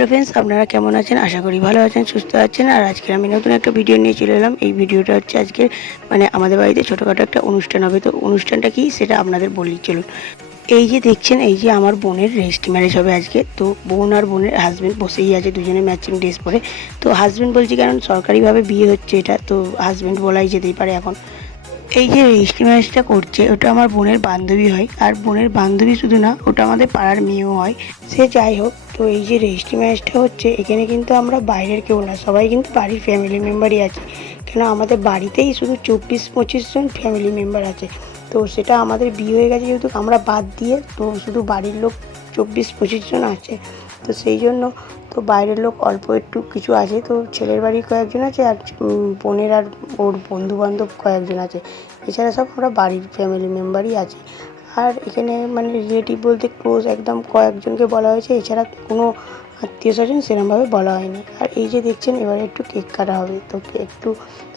Hello friends, আপনারা কেমন আছেন? আশা করি ভালো আছেন, সুস্থ আছেন। আর আজকে আমি নতুন একটা ভিডিও নিয়ে চলে এলাম। এই ভিডিওটা হচ্ছে আজকে আমাদের বাড়িতে ছোটোখাটো একটা অনুষ্ঠান হবে। তো অনুষ্ঠানটা কি সেটা আপনাদের বলি চলুন। এই যে দেখছেন, এই যে আমার বোনের রেজিস্ট্রি ম্যারেজ হবে আজকে। তো বোন আর বোনের হাজব্যান্ড বসেই আছে, দুজনে ম্যাচিং ড্রেস পরে। তো হাজব্যান্ড বলছি কারণ সরকারিভাবে বিয়ে হচ্ছে এটা, তো হাজব্যান্ড বলাই যেতেই পারে এখন। এই যে রেজিস্ট্রি ম্যারেজটা করছে ওটা আমার বোনের বান্ধবী হয়, আর বোনের বান্ধবী শুধু না, ওটা আমাদের পাড়ার মেয়েও হয়। সে যাই হোক, তো এই যে রেজিস্ট্রি ম্যারেজটা হচ্ছে এখানে কিন্তু আমরা বাইরের কেউ না, সবাই কিন্তু বাড়ির ফ্যামিলি মেম্বারই আছে। কেন আমাদের বাড়িতেই শুধু 24-25 জন ফ্যামিলি মেম্বার আছে। তো সেটা আমাদের বিয়ে হয়ে গেছে যেহেতু আমরা বাদ দিয়ে, তো শুধু বাড়ির লোক 24-25 জন আছে। তো সেই জন্য তো বাইরের লোক অল্প একটু কিছু আছে। তো ছেলের বাড়ির কয়েকজন আছে, আর বোনের আর ওর বন্ধুবান্ধব কয়েকজন আছে। এছাড়া সব আমরা বাড়ির ফ্যামিলি মেম্বারই আছি। আর এখানে রিলেটিভ বলতে ক্লোজ একদম কয়েকজনকে বলা হয়েছে, এছাড়া কোনো আত্মীয় স্বজন সেরকমভাবে বলা হয়নি। আর এই যে দেখছেন, এবারে একটু কেক কাটা হবে। তো একটু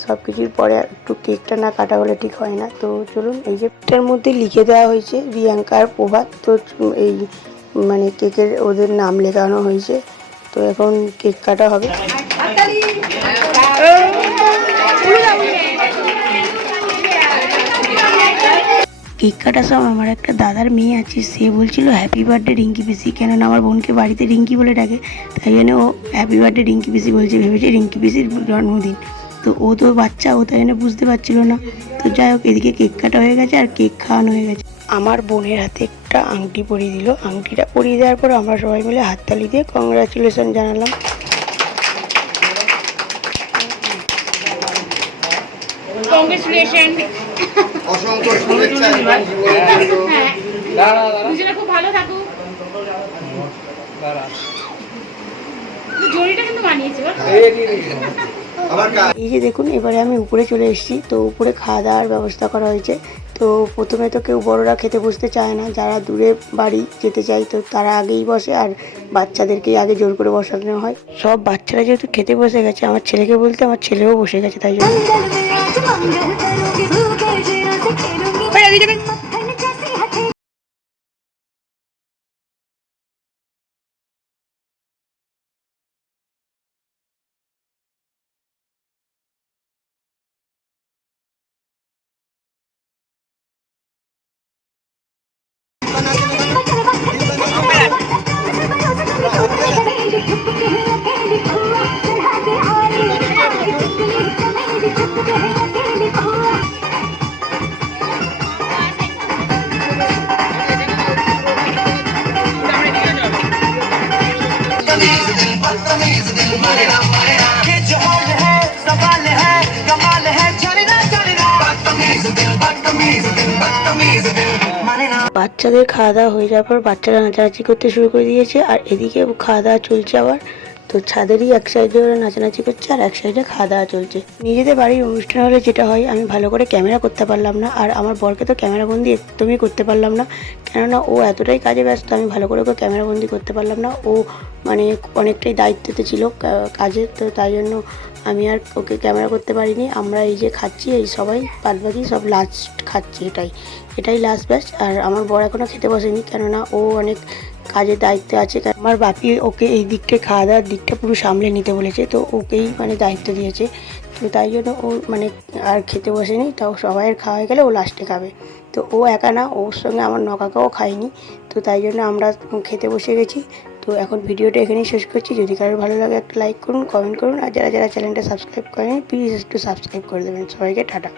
সব কিছুর পরে একটু কেকটা না কাটা হলে ঠিক হয় না। তো চলুন, এই যে এটার মধ্যে লিখে দেওয়া হয়েছে রিয়াঙ্কা আর প্রভাত। তো এই কেকের ওদের নাম লেখানো হয়েছে। তো এখন কেক কাটা হবে। কেক কাটার সময় আমার একটা দাদার মেয়ে আছে, সে বলছিল হ্যাপি বার্থডে রিঙ্কি পিসি, কেননা আমার বোনকে বাড়িতে রিঙ্কি বলে ডাকে। তাই জন্য ও হ্যাপি বার্থডে রিঙ্কি পিসি বলছে, ভেবেছে রিঙ্কি পিসির জন্মদিন। তো ও তো বাচ্চা, ও তাই জন্য বুঝতে পারছিল না। তো যাই হোক, এদিকে কেক কাটা হয়ে গেছে আর কেক খাওয়ানো হয়ে গেছে। আমার বোনের হাতে একটা আংটি পরিয়ে দিল। আংটিটা পরিয়ে দেওয়ার পর আমরা সবাই মিলে হাততালি দিয়ে কংগ্রাচুলেশন জানালাম। অসংখ্য শুভেচ্ছা। দুজনে খুব ভালো থাকুক। জড়িটা কিন্তু মানিয়েছে। এই যে দেখুন, এবারে আমি উপরে চলে এসেছি। তো উপরে খাওয়া দাওয়ার ব্যবস্থা করা হয়েছে। তো প্রথমে তো কেউ বড়রা খেতে বসতে চায় না, যারা দূরে বাড়ি যেতে চায় তো তারা আগেই বসে, আর বাচ্চাদেরকেই আগে জোর করে বসানো হয়। সব বাচ্চারা যেহেতু খেতে বসে গেছে, আমার ছেলেকে বলতে আমার ছেলেও বসে গেছে, তাই জন্য বাচ্চাদের খাওয়া দাওয়া হয়ে যাওয়ার পর বাচ্চারা নাচানাচি করতে শুরু করে দিয়েছে, আর এদিকে খাওয়া দাওয়া চলছে আবার। তো ছাদেরই এক সাইডে ওরা নাচানাচি করছে আর এক সাইডে খাওয়া দাওয়া চলছে। নিজেদের বাড়ির অনুষ্ঠান হলে যেটা হয়, আমি ভালো করে ক্যামেরা করতে পারলাম না, আর আমার বরকে তো ক্যামেরা বন্দি একদমই করতে পারলাম না, কেননা ও এতটাই কাজে ব্যস্ত, আমি ভালো করে ওকে ক্যামেরা বন্দি করতে পারলাম না। ও অনেকটাই দায়িত্বতে ছিল কাজের, তো তাই জন্য আমি আর ওকে ক্যামেরা করতে পারিনি। আমরা এই যে খাচ্ছি, এই সবাই বাদবাকি সব লাস্ট খাচ্ছি, এটাই লাস্ট ব্যাচ। আর আমার বর এখনও খেতে বসেনি, কেননা ও অনেক কাজের দায়িত্বে আছে। আমার বাপি ওকে এই দিকটা খাওয়া দাওয়ার দিকটা পুরো সামলে নিতে বলেছে, তো ওকেই দায়িত্ব দিয়েছে। তো তাই জন্য ও আর খেতে বসেনি। তাও সবাইয়ের খাওয়া হয়ে গেলে ও লাস্টে খাবে। তো ও একা না, ওর সঙ্গে আমার নকাকাও খায়নি। তো তাই জন্য আমরা খেতে বসে গেছি। তো এখন ভিডিওটা এখানেই শেষ করছি। যদি কারোর ভালো লাগে একটা লাইক করুন, কমেন্ট করুন, আর যারা যারা চ্যানেলটা সাবস্ক্রাইব করেনি প্লিজ একটু সাবস্ক্রাইব করে দেবেন। সবাইকে টাটা।